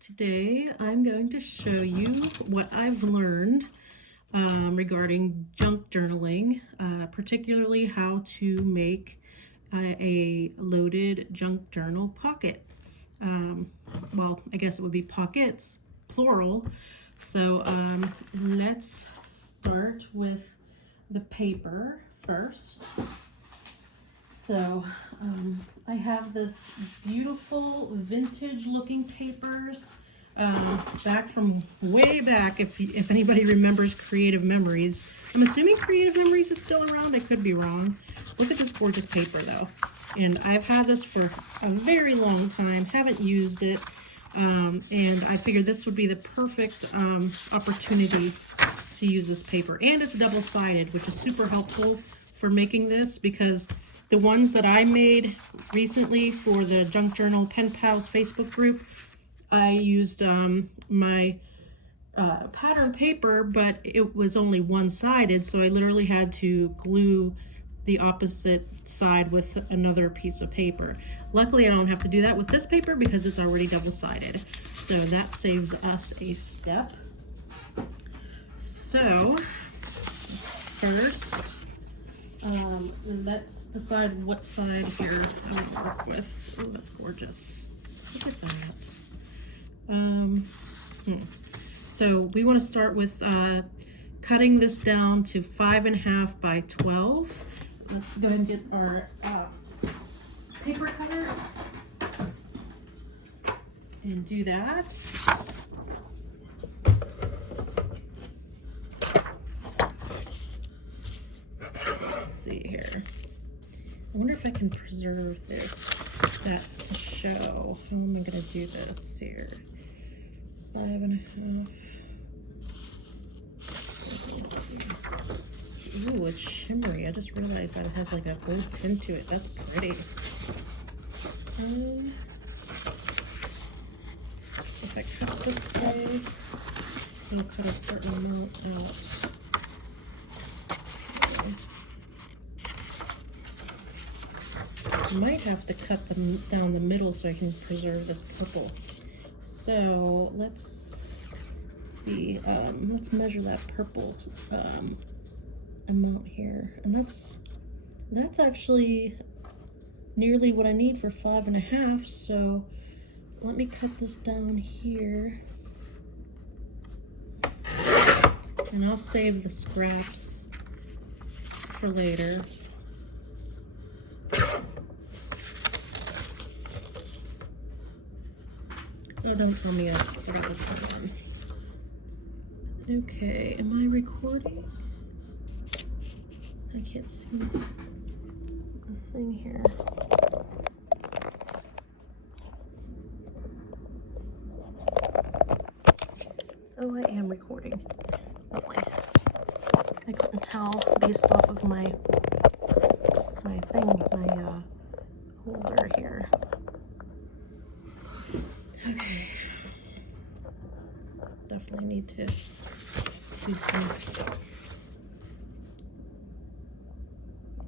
Today I'm going to show you what I've learned regarding junk journaling, particularly how to make a loaded junk journal pocket. Well, I guess it would be pockets, plural. So let's start with the paper first. So I have this beautiful vintage looking papers back from way back, if anybody remembers Creative Memories. I'm assuming Creative Memories is still around. I could be wrong. Look at this gorgeous paper though. And I've had this for a very long time, haven't used it. And I figured this would be the perfect opportunity to use this paper. And it's double-sided, which is super helpful for making this, because the ones that I made recently for the Junk Journal Pen Pals Facebook group, I used my pattern paper, but it was only one-sided, so I literally had to glue the opposite side with another piece of paper. Luckily, I don't have to do that with this paper because it's already double-sided, so that saves us a step. So first, let's decide what side here I would work with. Oh, that's gorgeous. Look at that. So we want to start with cutting this down to 5.5 by 12. Let's go ahead and get our paper cutter and do that. Let's see here. I wonder if I can preserve that to show. How am I going to do this here? 5.5. Ooh, it's shimmery. I just realized that it has like a gold tint to it. That's pretty. If I cut this way, I'll cut a certain amount out. I might have to cut them down the middle so I can preserve this purple. So let's see. Let's measure that purple amount here, and that's actually nearly what I need for 5.5. So let me cut this down here, and I'll save the scraps for later. Oh, don't tell me I forgot to turn on. Okay, am I recording? I can't see the thing here. Oh, I am recording. Lovely. I couldn't tell based off of my holder here. Okay. Definitely need to do some.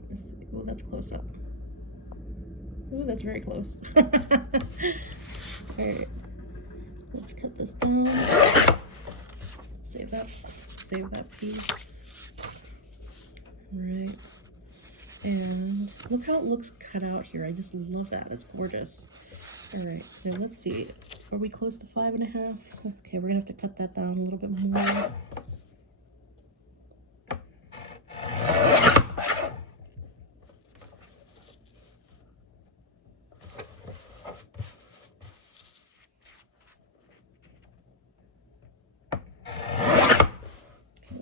Let's see. Oh, that's close up. Oh, that's very close. Alright. Let's cut this down. Save that piece. Alright. And look how it looks cut out here. I just love that. It's gorgeous. Alright, so let's see. Are we close to 5.5? Okay, we're gonna have to cut that down a little bit more.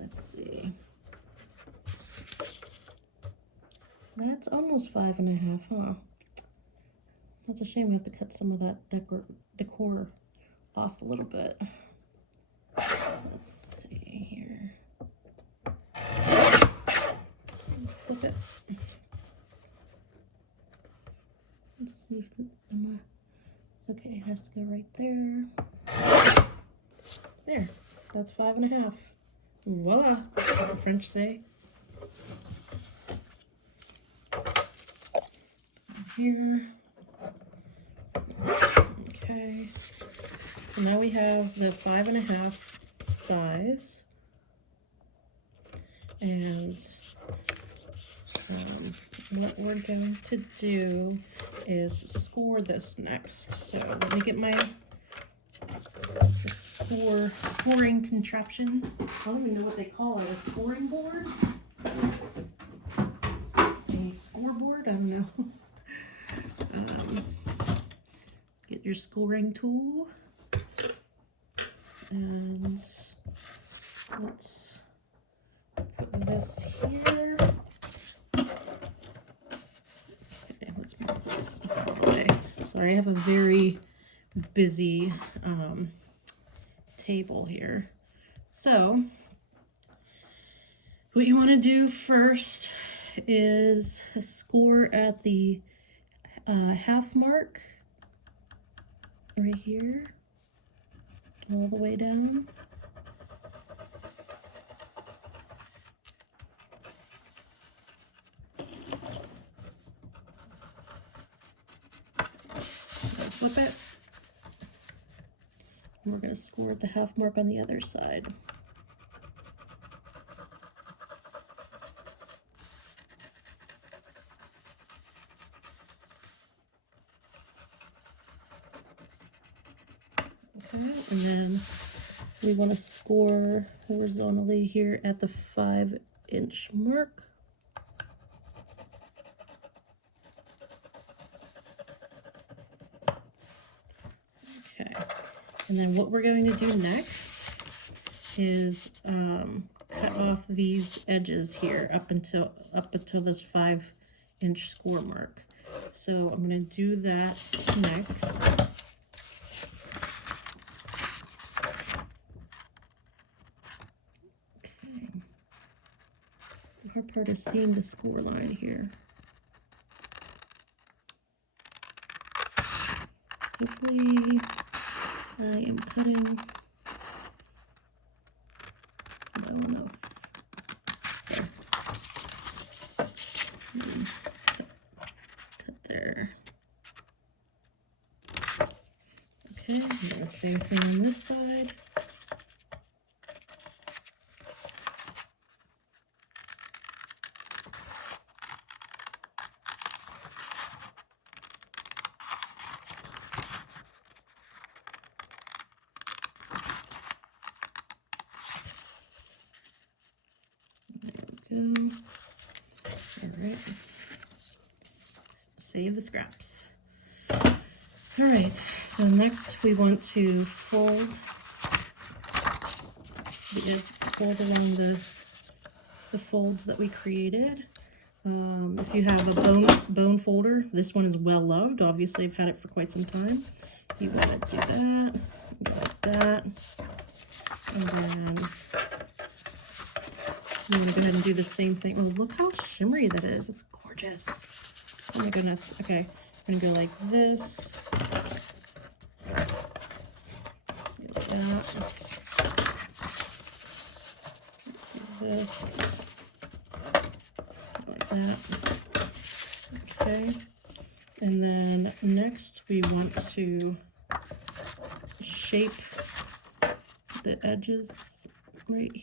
Let's see. That's almost 5.5, huh? That's a shame we have to cut some of that decor off a little bit. Let's see here. Flip it. Let's see if okay, it has to go right there. There, that's 5.5. Voila, that's what the French say. Here. Okay. So now we have the 5.5 size, and what we're going to do is score this next. So let me get my scoring contraption. I don't even know what they call it, a scoring board? A scoreboard? I don't know. Get your scoring tool. And let's put this here. Okay, let's move this stuff out of the way. Sorry, I have a very busy table here. So what you want to do first is score at the half mark right here, all the way down. Flip it. And we're going to score at the half mark on the other side. Okay, and then we want to score horizontally here at the 5-inch mark. Okay, and then what we're going to do next is cut off these edges here up until this 5-inch score mark. So I'm going to do that next. The hard part is seeing the score line here. Hopefully I am cutting well enough. There. Cut there. Okay, and then the same thing on this side. Go. All right. Save the scraps. All right. So next we want to fold along the folds that we created. If you have a bone folder, this one is well loved. Obviously, I've had it for quite some time. You want to do that, like that, and then I'm going to go ahead and do the same thing. Oh, look how shimmery that is. It's gorgeous. Oh my goodness. Okay, I'm going to go like this. Like that. This. Like that. Okay. And then next we want to shape the edges right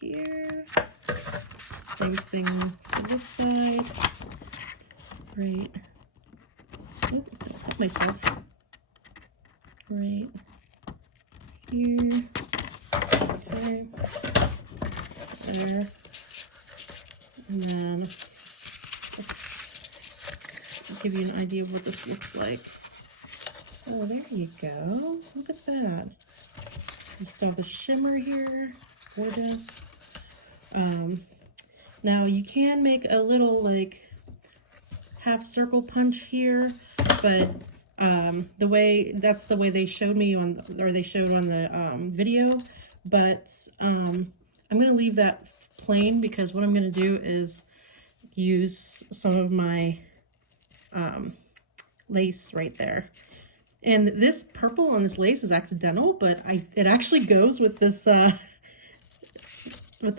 here. Same thing for this side. Right. Oh, I'll cut myself. Right here. Okay. There. And then let's give you an idea of what this looks like. Oh, there you go. Look at that. You still have the shimmer here. Gorgeous. Now you can make a little like half circle punch here, but that's the way they showed me on the video. But I'm gonna leave that plain because what I'm gonna do is use some of my lace right there. And this purple on this lace is accidental, but it actually goes with this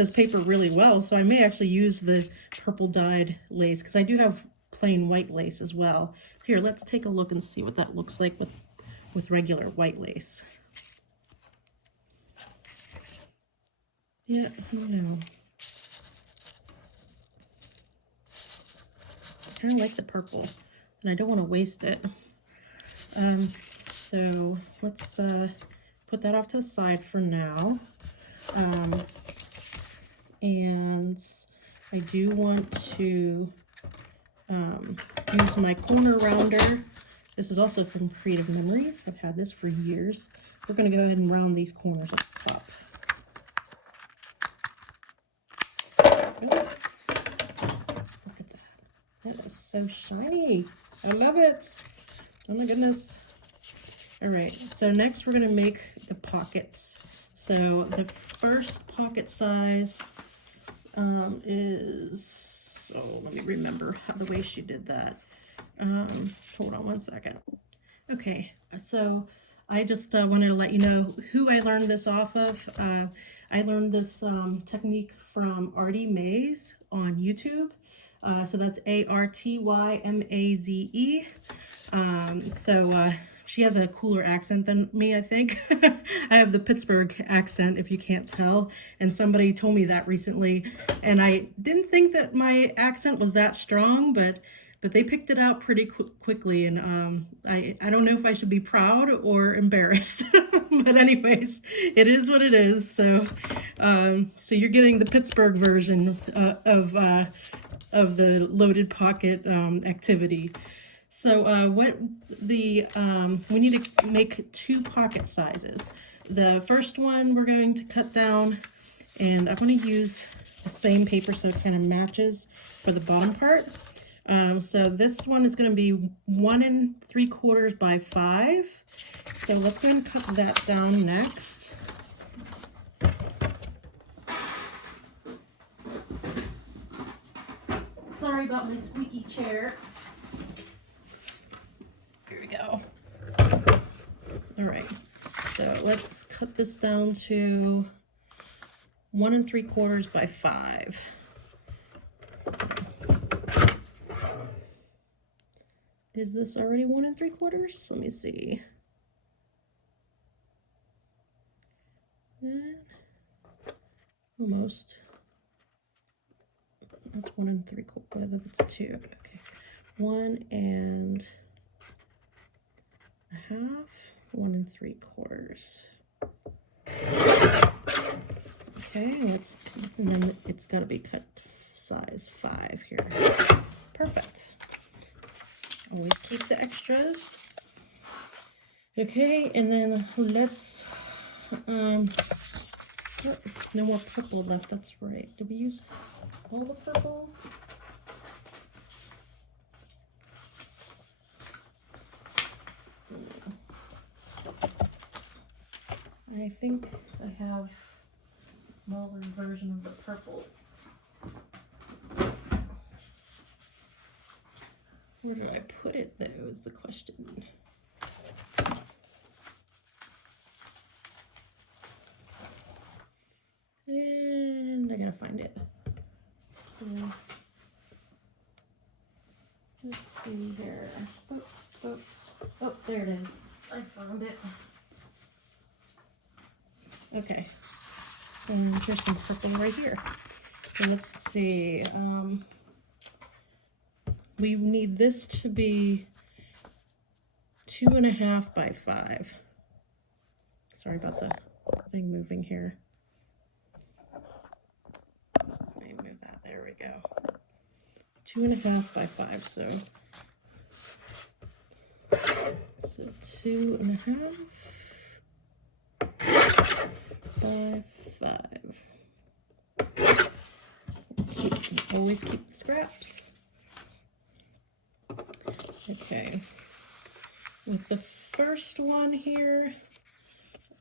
paper really well. So I may actually use the purple dyed lace because I do have plain white lace as well. Here, let's take a look and see what that looks like with regular white lace. Yeah, I know. I kind of like the purple, and I don't want to waste it. So let's put that off to the side for now. And I do want to use my corner rounder. This is also from Creative Memories. I've had this for years. We're going to go ahead and round these corners at the top. Look at that. That is so shiny. I love it. Oh my goodness. All right, so next we're going to make the pockets. So the first pocket size is, oh, let me remember the way she did that. Hold on one second. Okay, so I just wanted to let you know who I learned this off of. I learned this technique from Artie Maze on YouTube. So that's Artymaze. She has a cooler accent than me, I think. I have the Pittsburgh accent, if you can't tell. And somebody told me that recently. And I didn't think that my accent was that strong, but they picked it out pretty quickly. And I don't know if I should be proud or embarrassed. But anyways, it is what it is. So so you're getting the Pittsburgh version of the loaded pocket activity. So we need to make 2 pocket sizes. The first one we're going to cut down, and I'm going to use the same paper so it kind of matches for the bottom part. So this one is going to be 1 3/4 by 5. So let's go ahead and cut that down next. Sorry about my squeaky chair. Here we go. All right, so let's cut this down to 1 3/4 by 5. Is this already 1 3/4? Let me see. Almost. That's 1 3/4. That's 2. Okay, 1 1/2. 1 3/4. Okay, and then it's got to be cut size 5 here. Perfect. Always keep the extras. Okay, and then let's no more purple left. That's right. Did we use all the purple? I think I have a smaller version of the purple. Where did I put it, though, is the question. And I gotta find it. Let's see here. Oh, there it is. I found it. Okay. And here's some purple right here. So let's see. We need this to be 2 1/2 by 5. Sorry about the thing moving here. Let me move that. There we go. 2 1/2 by 5. So 2 1/2 by 5. Always keep the scraps. Okay, with the first one here,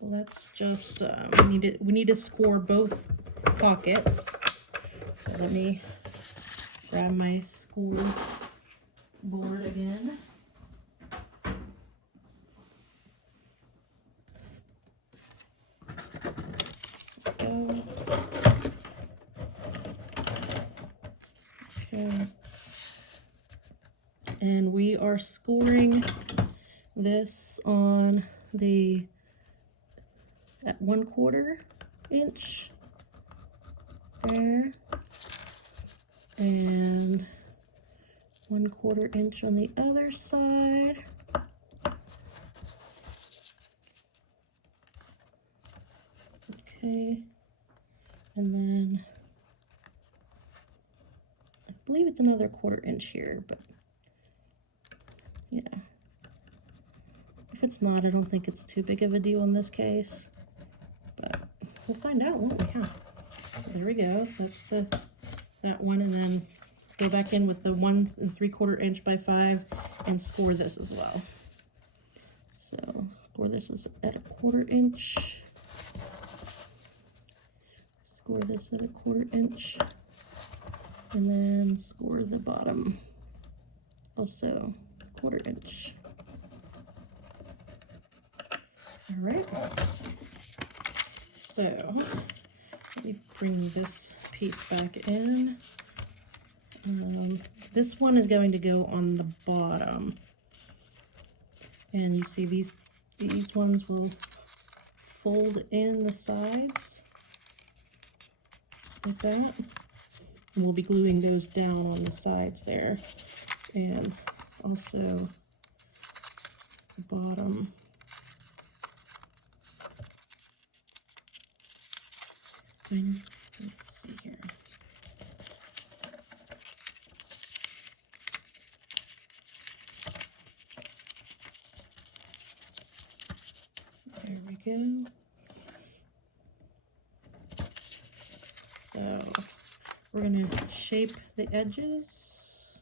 let's just we need to score both pockets. So let me grab my school board again. Go. Okay. And we are scoring this on the at 1/4 inch there. And 1/4 inch on the other side. Okay, and then I believe it's another 1/4 inch here, but yeah. If it's not, I don't think it's too big of a deal in this case, but we'll find out, won't we? Yeah. There we go. That's that one, and then go back in with the 1 3/4 inch by 5 and score this as well. So score this is at 1/4 inch. Score this at 1/4 inch, and then score the bottom also 1/4 inch. All right. So let me bring this piece back in. This one is going to go on the bottom, and you see these ones will fold in the sides like that, and we'll be gluing those down on the sides there, and also the bottom. And let's see here. There we go. So we're going to shape the edges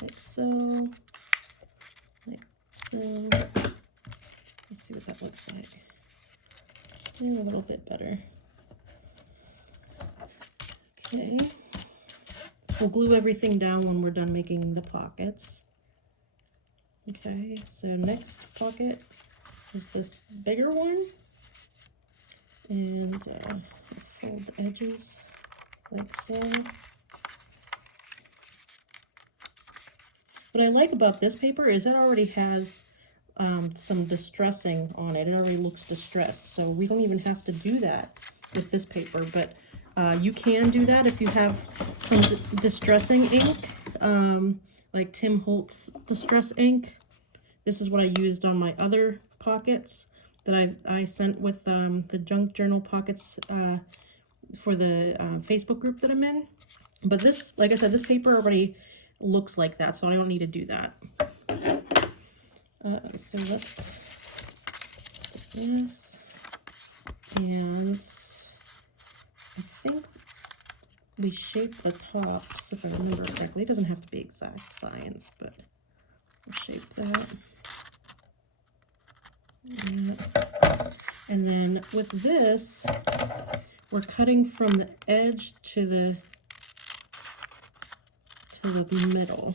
like so, like so. Let's see what that looks like. Yeah, a little bit better. Okay. We'll glue everything down when we're done making the pockets. Okay, so next pocket is this bigger one, and fold the edges like so. What I like about this paper is it already has some distressing on it. It already looks distressed, so we don't even have to do that with this paper, but you can do that if you have some distressing ink, like Tim Holtz Distress ink. This is what I used on my other pockets that I sent with the Junk Journal pockets for the Facebook group that I'm in. But this, like I said, this paper already looks like that, so I don't need to do that. So let's put this, and I think we shape the tops, if I remember correctly. It doesn't have to be exact science, but we'll shape that. And then with this, we're cutting from the edge to the middle.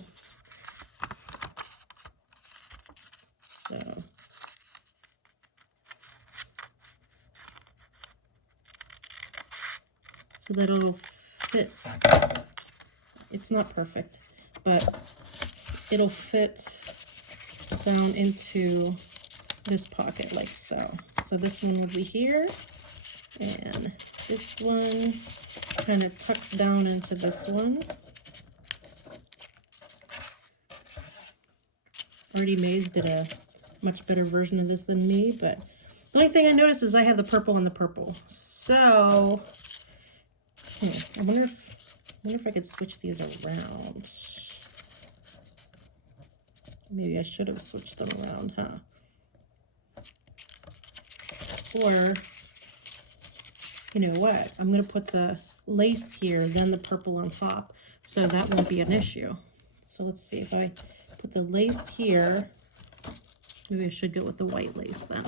So that it'll fit. It's not perfect, but it'll fit down into this pocket like so. So this one will be here, and this one kind of tucks down into this one. Artie Mays did a much better version of this than me, but the only thing I noticed is I have the purple and the purple. So I wonder if I could switch these around. Maybe I should have switched them around, huh? Or, you know what? I'm going to put the lace here, then the purple on top, so that won't be an issue. So let's see, if I put the lace here, maybe I should go with the white lace then.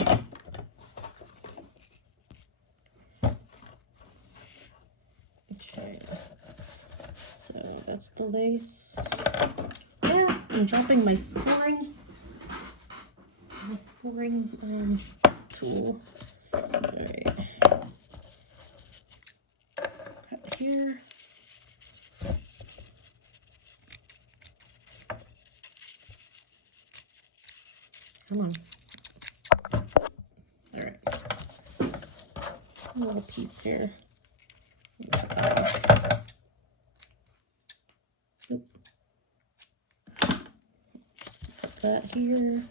Okay, so that's the lace. Yeah, I'm dropping my scoring tool. All right. Cut here. Come on. All right. A little piece here. that here.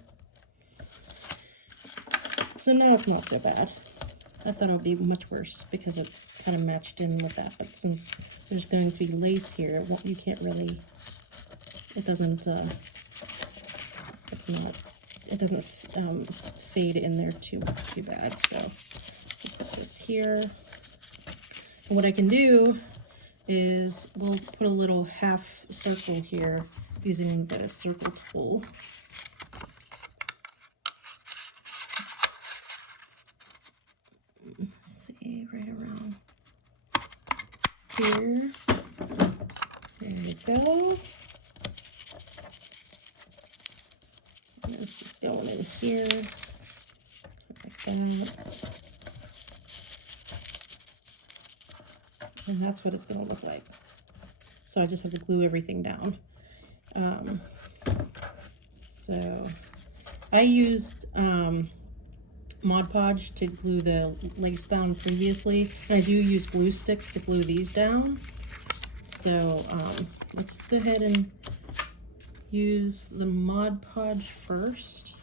So now it's not so bad. I thought it would be much worse because it kind of matched in with that, but since there's going to be lace here, you can't really, it doesn't fade in there too bad. So put this here. And what I can do is we'll put a little half circle here using the circle tool. Let's see, right around here. There we go. And this is going in here, like that. And that's what it's going to look like. So I just have to glue everything down. So I used Mod Podge to glue the lace down previously. And I do use glue sticks to glue these down. So let's go ahead and use the Mod Podge first.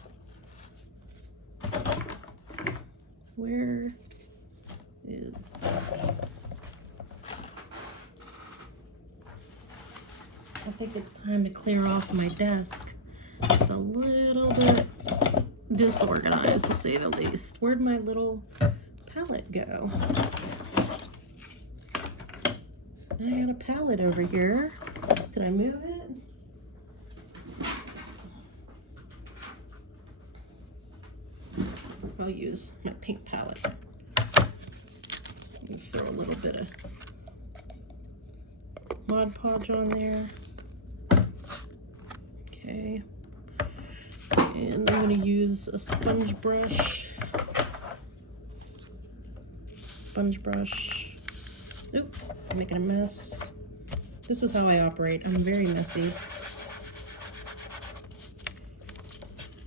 Where is... I think it's time to clear off my desk. It's a little bit disorganized, to say the least. Where'd my little palette go? I had a palette over here. Did I move it? I'll use my pink palette. And throw a little bit of Mod Podge on there. Okay. And I'm going to use a sponge brush. Oop, I'm making a mess. This is how I operate. I'm very messy.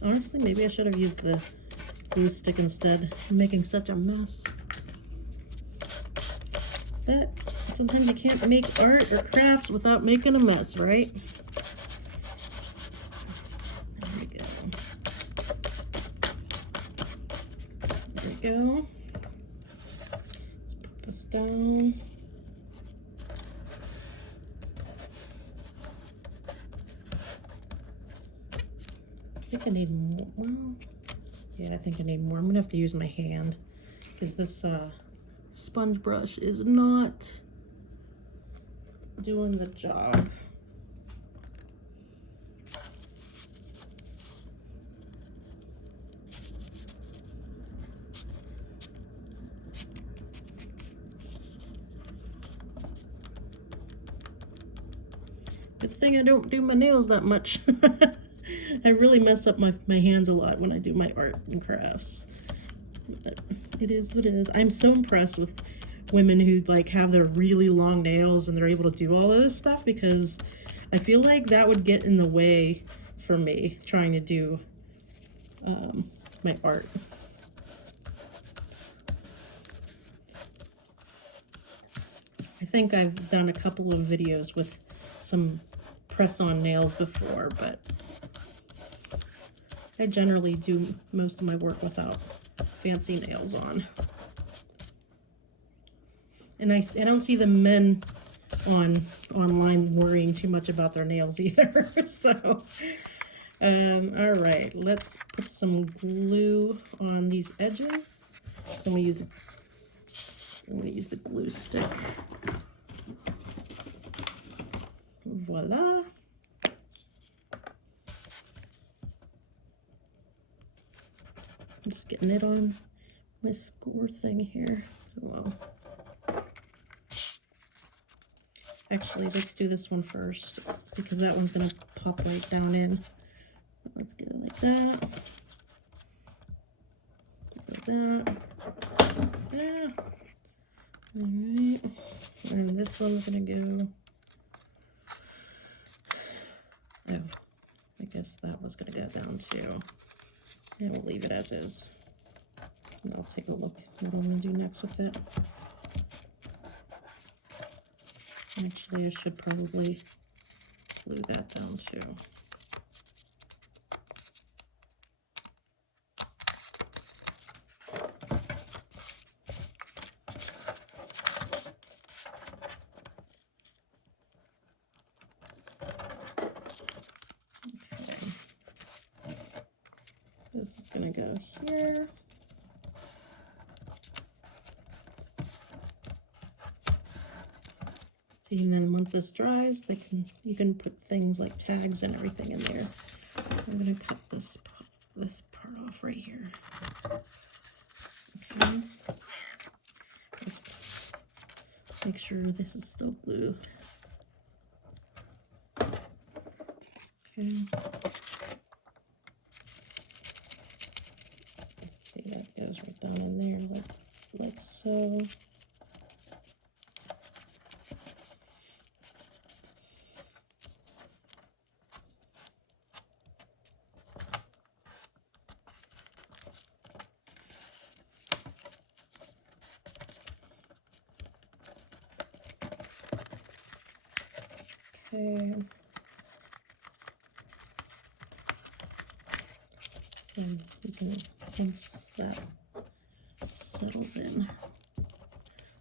Honestly, maybe I should have used the glue stick instead. I'm making such a mess. But sometimes you can't make art or crafts without making a mess, right? There we go. Let's put this down. I think I need more. Well, yeah, I think I need more. I'm gonna have to use my hand because this sponge brush is not doing the job. Good thing I don't do my nails that much. I really mess up my hands a lot when I do my art and crafts. But it is what it is. I'm so impressed with women who like have their really long nails and they're able to do all of this stuff, because I feel like that would get in the way for me trying to do my art. I think I've done a couple of videos with some press-on nails before, but I generally do most of my work without fancy nails on. And I don't see the men online worrying too much about their nails either. So, all right, let's put some glue on these edges. So I'm gonna use the glue stick. Voila. I'm just getting it on my score thing here. Well, actually, let's do this one first because that one's gonna pop right down in. Let's get it like that. Like that. Yeah. All right. And this one's gonna go. Oh, I guess that was gonna go down too. And we'll leave it as is. And I'll take a look at what I'm gonna do next with it. Actually, I should probably glue that down too. This is gonna go here. See, and then once this dries, you can put things like tags and everything in there. I'm gonna cut this part off right here. Okay. Let's make sure this is still glued. Okay. Let's see, that goes right down in there, like so. Okay. And you can, once that settles in,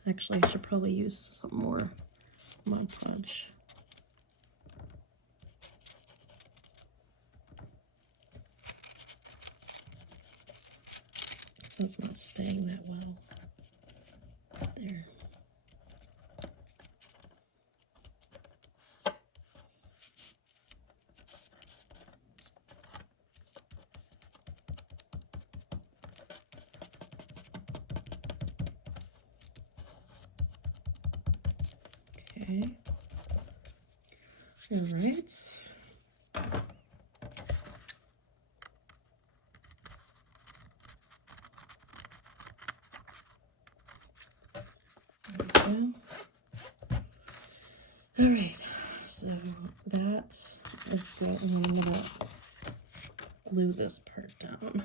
actually I should probably use some more Mod Podge. So it's not staying that well. There. Okay. All right. There we go. All right. So that is good, and then I'm gonna glue this part down.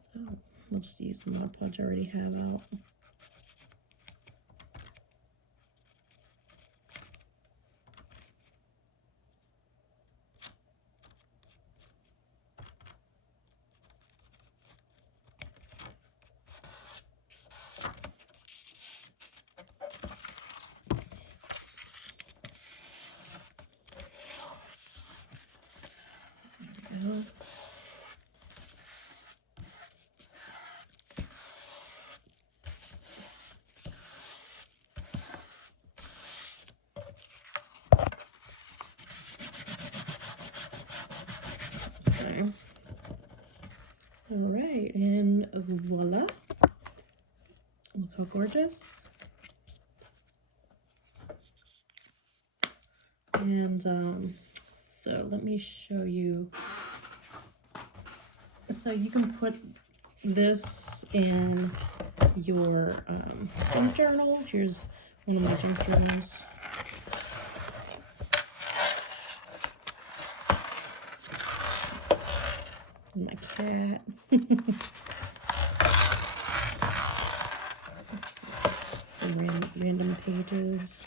So we'll just use the Mod Podge I already have out. There we go. Okay. All right, and voila. Look how gorgeous. And so let me show you. So you can put this in your junk journals. Here's one of my junk journals. And my cat. Some random pages.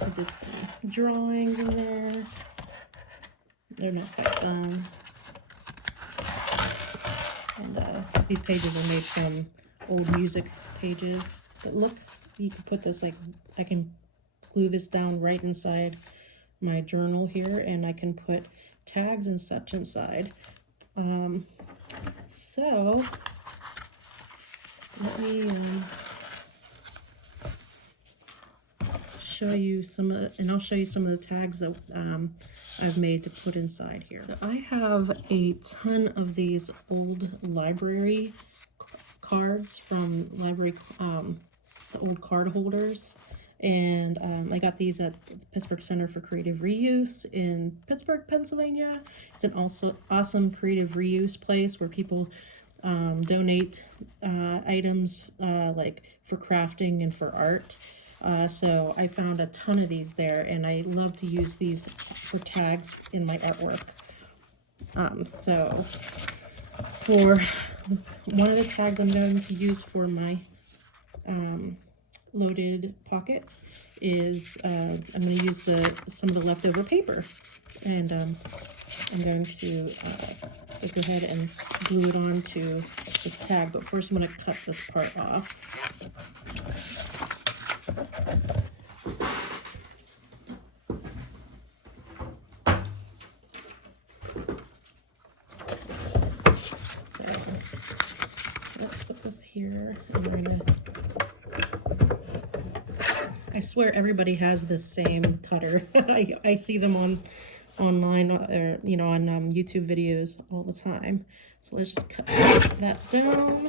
I did some drawings in there. They're not quite done. And these pages are made from old music pages. But look, you can put this, like, I can glue this down right inside my journal here, and I can put tags and such inside. So let me show you some of, and I'll show you some of the tags that I've made to put inside here. So I have a ton of these old library cards from library, the old card holders. And I got these at the Pittsburgh Center for Creative Reuse in Pittsburgh, Pennsylvania. It's an also awesome creative reuse place where people donate items like for crafting and for art. So I found a ton of these there, and I love to use these for tags in my artwork. So for one of the tags I'm going to use for my loaded pocket is I'm going to use some of the leftover paper, and I'm going to just go ahead and glue it onto this tag. But first I'm going to cut this part off. here. And we're gonna, I swear everybody has the same cutter. I see them online, or you know, on YouTube videos all the time. So let's just cut that down.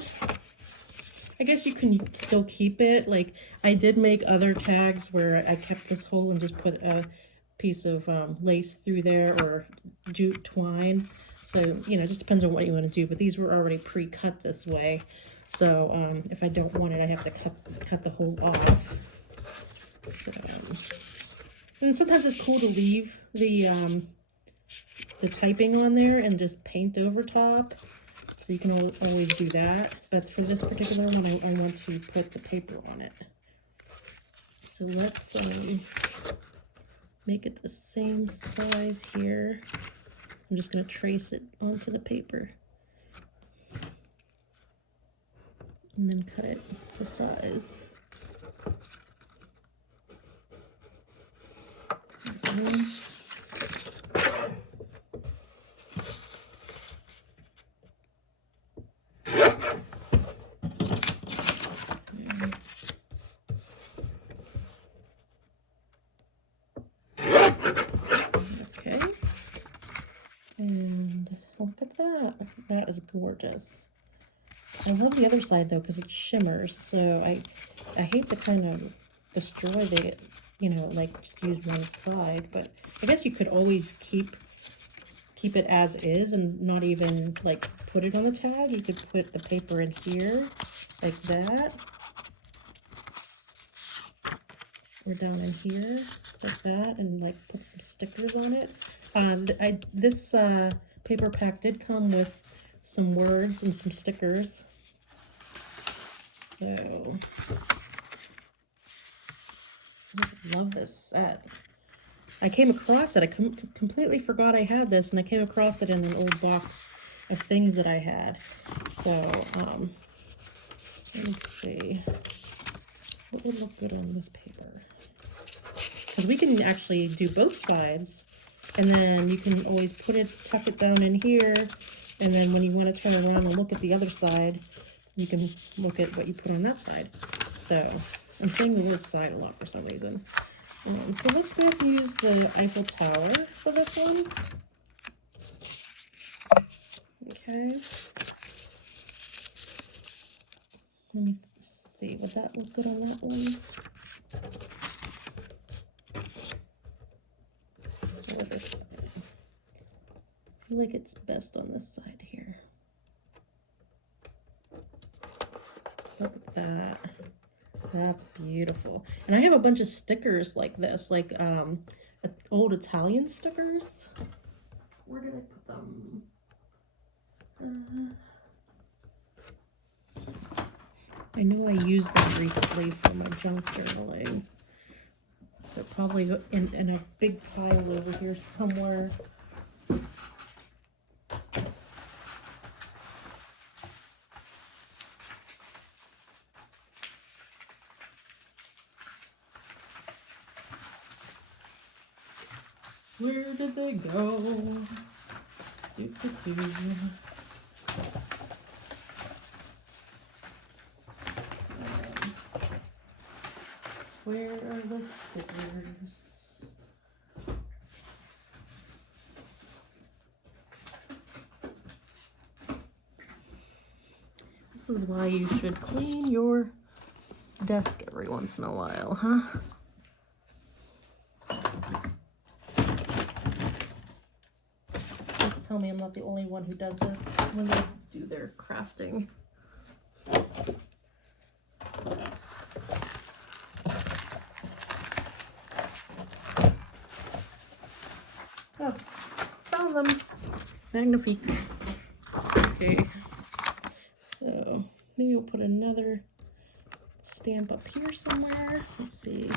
I guess you can still keep it. Like, I did make other tags where I kept this hole and just put a piece of lace through there, or jute twine. So, you know, it just depends on what you want to do. But these were already pre-cut this way. So if I don't want it, I have to cut the hole off. So, and sometimes it's cool to leave the typing on there and just paint over top. So you can always do that. But for this particular one, I want to put the paper on it. So let's make it the same size here. I'm just going to trace it onto the paper. And then cut it to size. Okay. And look at that. That is gorgeous. I love the other side though, because it shimmers. So I hate to kind of destroy the, you know, like just use one side, but I guess you could always keep it as is and not even like put it on the tag. You could put the paper in here like that, or down in here like that, and like put some stickers on it. This paper pack did come with some words and some stickers. So I just love this set. I came across it. I completely forgot I had this, and I came across it in an old box of things that I had. So let me see. What would look good on this paper? Because we can actually do both sides, and then you can always tuck it down in here, and then when you want to turn around and look at the other side, you can look at what you put on that side. So I'm saying the word side a lot for some reason. So let's go ahead and use the Eiffel Tower for this one. Okay. Let me see, would that look good on that one? Or this side? I feel like it's best on this side here. Look at that. That's beautiful. And I have a bunch of stickers like this, like old Italian stickers. Where did I put them? I know I used them recently for my junk journaling. They're probably in a big pile over here somewhere. Where did they go? Where are the stickers? This is why you should clean your desk every once in a while, huh? Please tell me I'm not the only one who does this when they do their crafting. Oh, found them. Magnifique. Okay. So maybe we'll put another stamp up here somewhere. Let's see.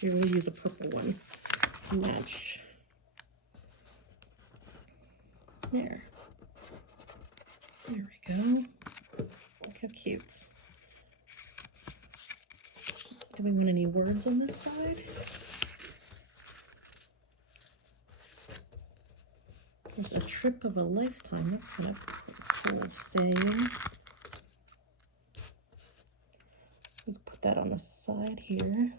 Here, we'll use a purple one to match. There. There we go. Look how cute. Do we want any words on this side? trip of a lifetime. That's kind of cool saying. We can put that on the side here.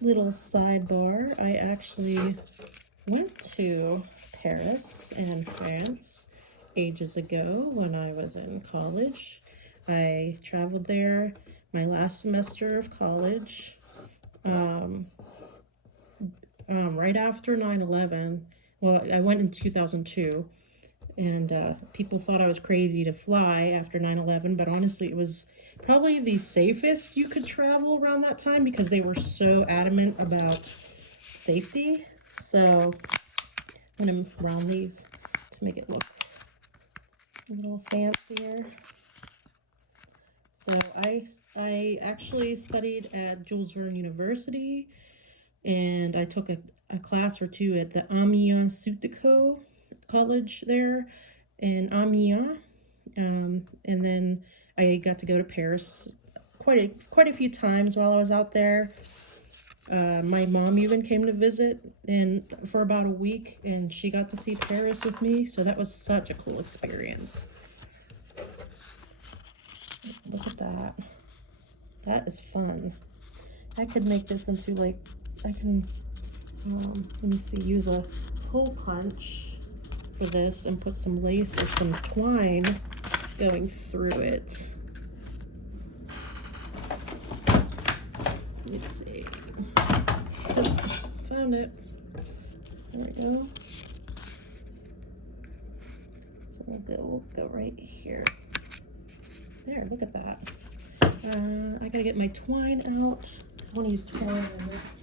Little sidebar, I actually went to Paris and France ages ago when I was in college. I traveled there my last semester of college, right after 9/11. Well, I went in 2002, and people thought I was crazy to fly after 9/11, but honestly, it was probably the safest you could travel around that time because they were so adamant about safety. So I'm going to round these to make it look a little fancier. So I actually studied at Jules Verne University, and I took a class or two at the Amiens Suteco College there in Amiens. And then I got to go to Paris quite a few times while I was out there. My mom even came to visit for about a week, and she got to see Paris with me, so that was such a cool experience. Look at that. That is fun. I could make this into I can, let me see, use a hole punch for this and put some lace or some twine going through it. Let me see. Oh, found it. There we go. So we'll go right here. There, look at that. I gotta get my twine out because I want to use twine on this.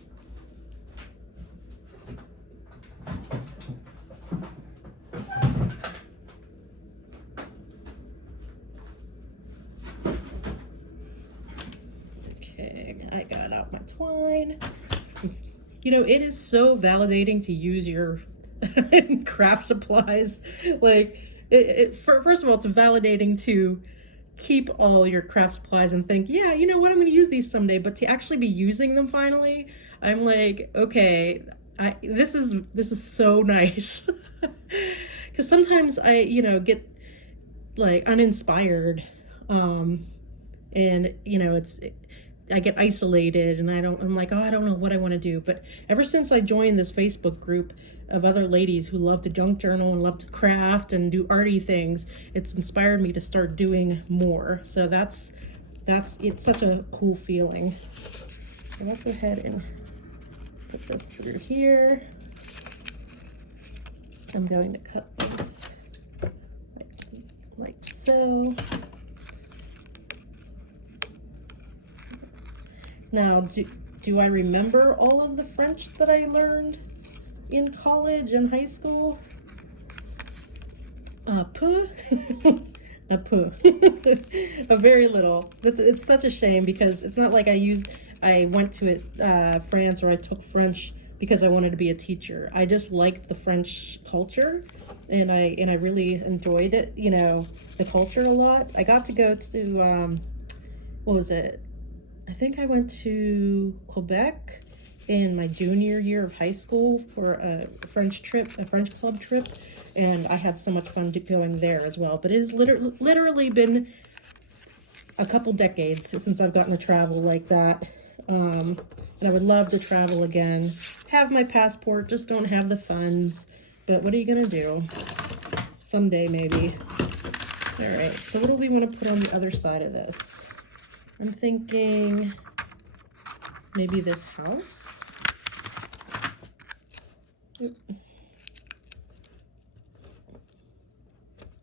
Okay, I got out my twine. You know, it is so validating to use your craft supplies. Like, first of all, it's validating to keep all your craft supplies and think, yeah, you know what, I'm going to use these someday. But to actually be using them finally, I'm like, okay, this is so nice. Because sometimes I, get like uninspired, and I get isolated, and I'm like, oh, I don't know what I want to do. But ever since I joined this Facebook group of other ladies who love to junk journal and love to craft and do arty things, it's inspired me to start doing more. So it's such a cool feeling. So let's go ahead and put this through here. I'm going to cut this like so. Now, do I remember all of the French that I learned in college and high school? Peu. A peu. A very little. It's such a shame because it's not like I went to France, or I took French because I wanted to be a teacher. I just liked the French culture, and I really enjoyed it, the culture a lot. I got to go to, what was it? I think I went to Quebec in my junior year of high school for a French club trip, and I had so much fun going there as well. But it has literally been a couple decades since I've gotten to travel like that, and I would love to travel again. Have my passport, just don't have the funds, but what are you gonna do? Someday, maybe. All right, so what do we want to put on the other side of this? I'm thinking maybe this house. Do you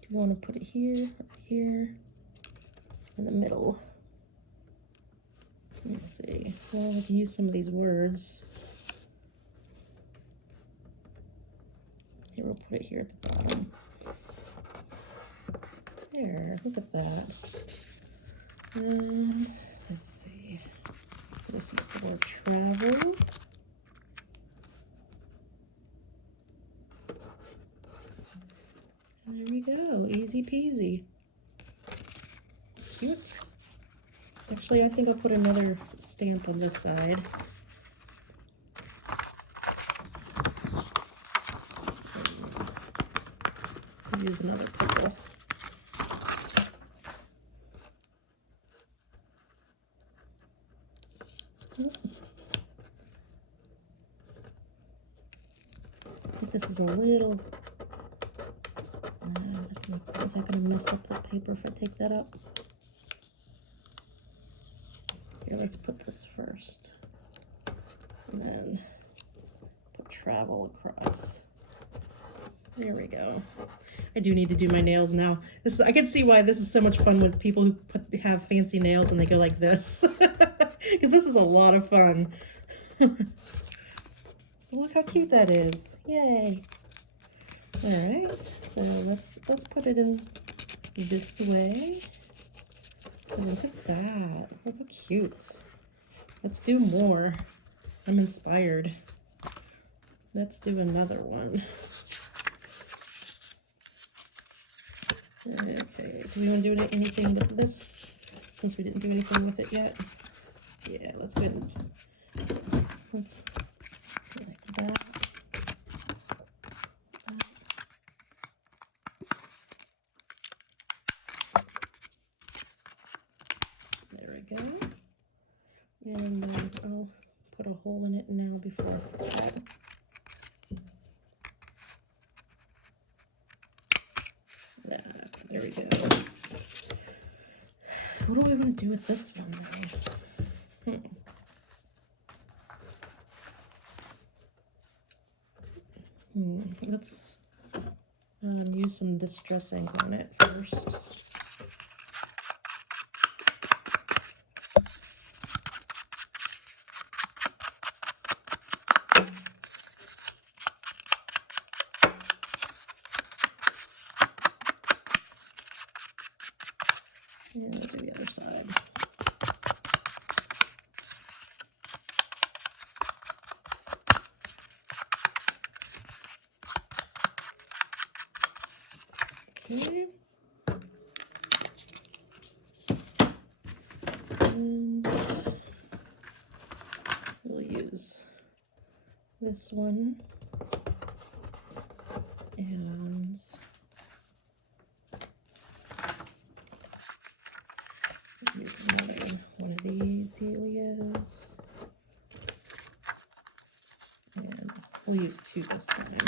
want to put it here, or here, in the middle? Let me see. Well, I can use some of these words. Here, we'll put it here at the bottom. There, look at that. Let's see. Let's use the word travel. And there we go. Easy peasy. Cute. Actually, I think I'll put another stamp on this side. Use another purple. I think this is a little. Is that going to mess up the paper if I take that up? Here, let's put this first. And then put travel across. There we go. I do need to do my nails now. This is, I can see why this is so much fun with people who have fancy nails and they go like this. Because this is a lot of fun. So look how cute that is. Yay. All right, so let's put it in this way. So look at that. Look how cute. Let's do more. I'm inspired. Let's do another one. Okay, do we want to do anything with this since we didn't do anything with it yet? Yeah, let's go ahead and let's like that. There we go. And then I'll put a hole in it now before I put that. There we go. What do I want to do with this one now? Let's use some distress ink on it first. And we'll do the other side. Okay. And we'll use this one and use another one of the Delios. And we'll use two this time.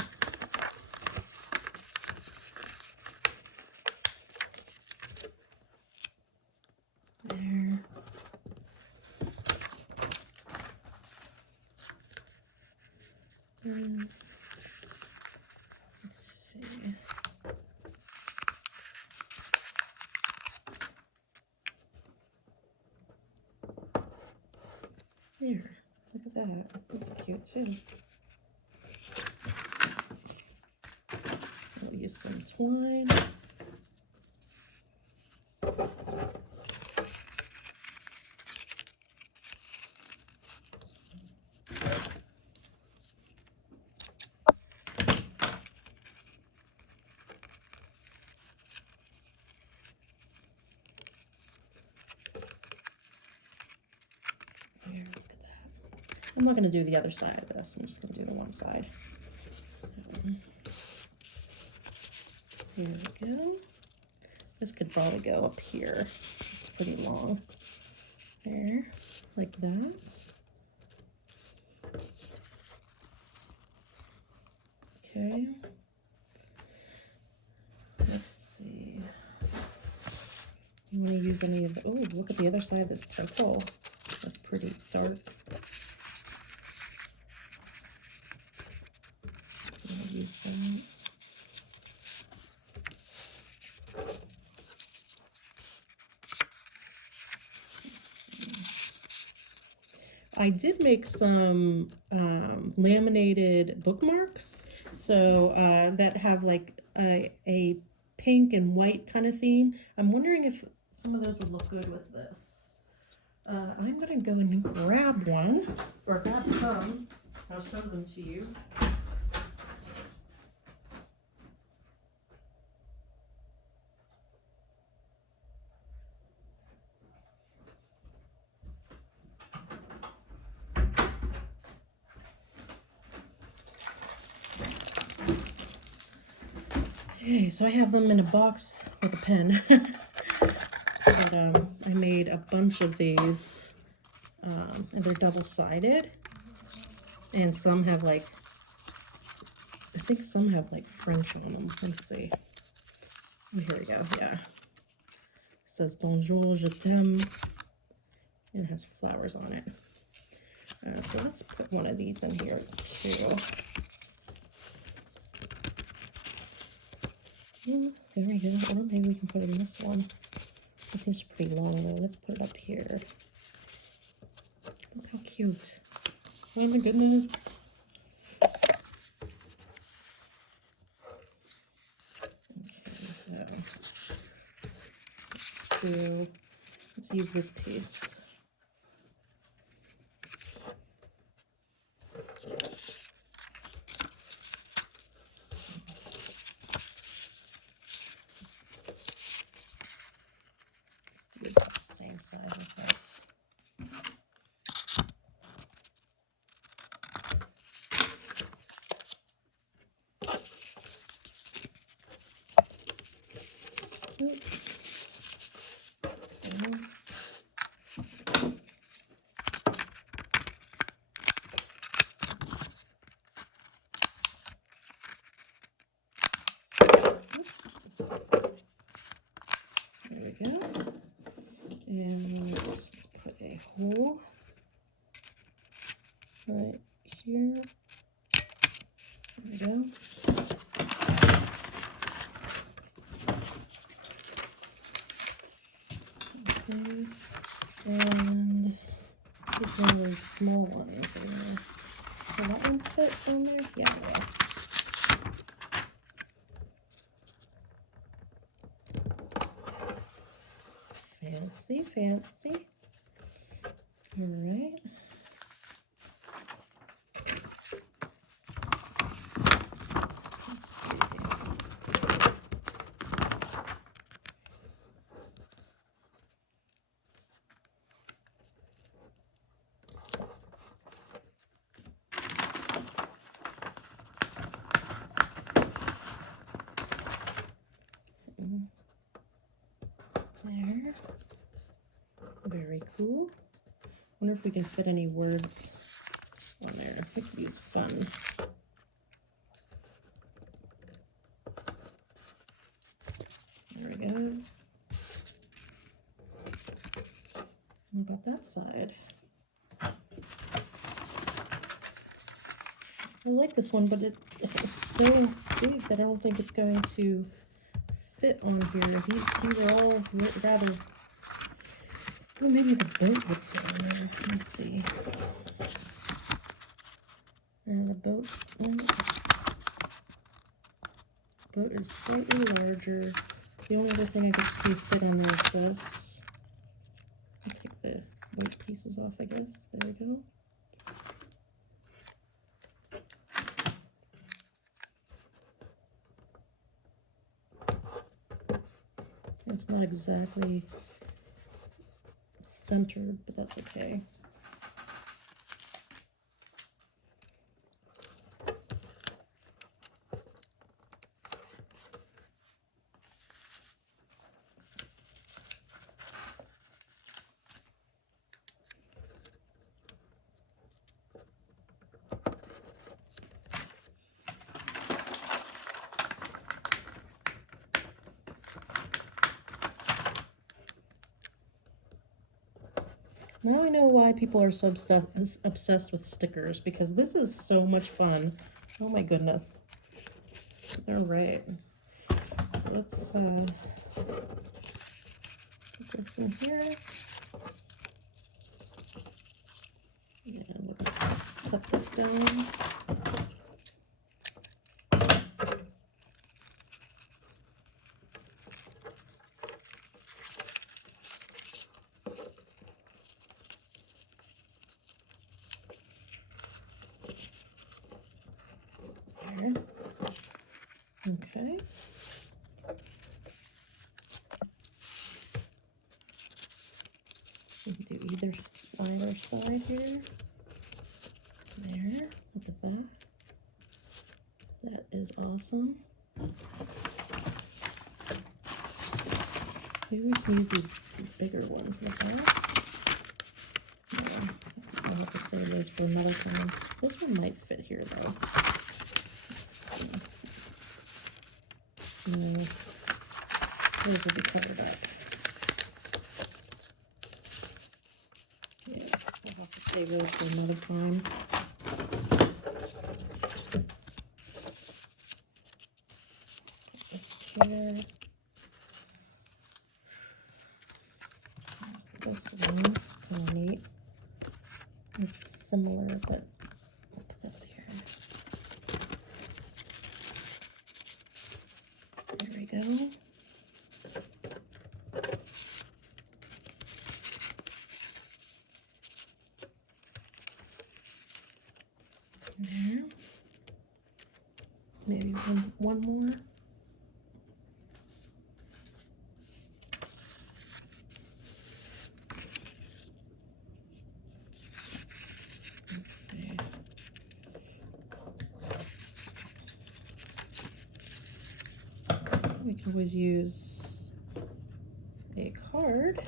There. And let's see. There. Look at that. That's cute too. We'll use some twine. I'm not going to do the other side of this. I'm just going to do the one side. Here we go. This could probably go up here. It's pretty long. There, like that. Okay. Let's see. You want to use any of the, oh, look at the other side of this purple. That's pretty dark. Use that. I did make some laminated bookmarks, so that have like a pink and white kind of theme. I'm wondering if some of those would look good with this. I'm gonna go and grab one, or grab some. I'll show them to you. Okay, so I have them in a box with a pen. But I made a bunch of these, and they're double-sided. And some have like, I think some have like French on them. Let me see. Oh, here we go, yeah. It says bonjour, je t'aime. And it has flowers on it. So let's put one of these in here too. There we go. Or maybe we can put it in this one. This seems pretty long though. Let's put it up here. Look how cute. Oh my goodness. Okay, so let's use this piece. Let's do it the same size as this. There we go. And let's put a hole right here. There we go. Okay. And these one of those small ones. Will that one fit in there? Yeah, it will. Fancy, fancy. All right. Let's see. There. Very cool. Wonder if we can fit any words on there. I could use fun. There we go. What about that side? I like this one, but it's so big that I don't think it's going to fit on here. These are all rather. Oh, maybe the boat would fit on there. Let's see. And the boat is slightly larger. The only other thing I could see fit on there is this. I'll take the white pieces off, I guess. There we go. It's not exactly centered, but that's okay. Now I know why people are so obsessed with stickers, because this is so much fun. Oh my goodness. All right. So let's put this in here. And we'll cut this down. Okay. We can do either side here. There. Look at that. That is awesome. Maybe we can use these bigger ones in the back. No, I'll have to save those for another time. This one might fit here though. Let's see. No, those will be covered up. Yeah, I'll have to save those for another time. Put this here. There's this one. It's kind of neat. It's similar, but I'll put this here. There we go. There. Maybe one more. Let's see. We can always use a card.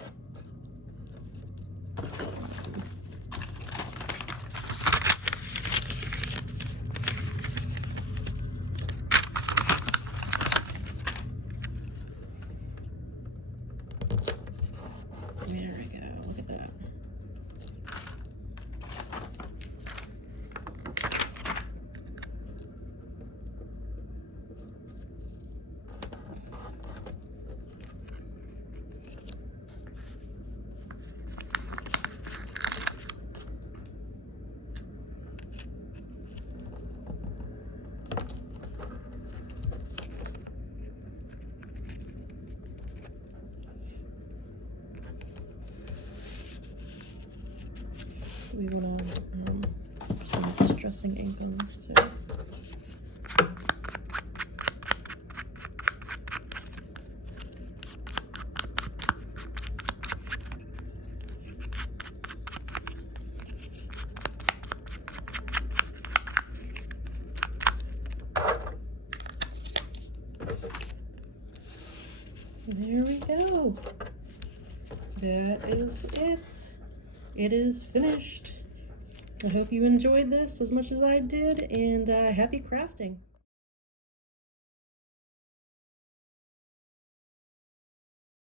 There we go, look at that. We want to some distressing ink on this too. There we go. That is it. It is finished. I hope you enjoyed this as much as I did, and happy crafting.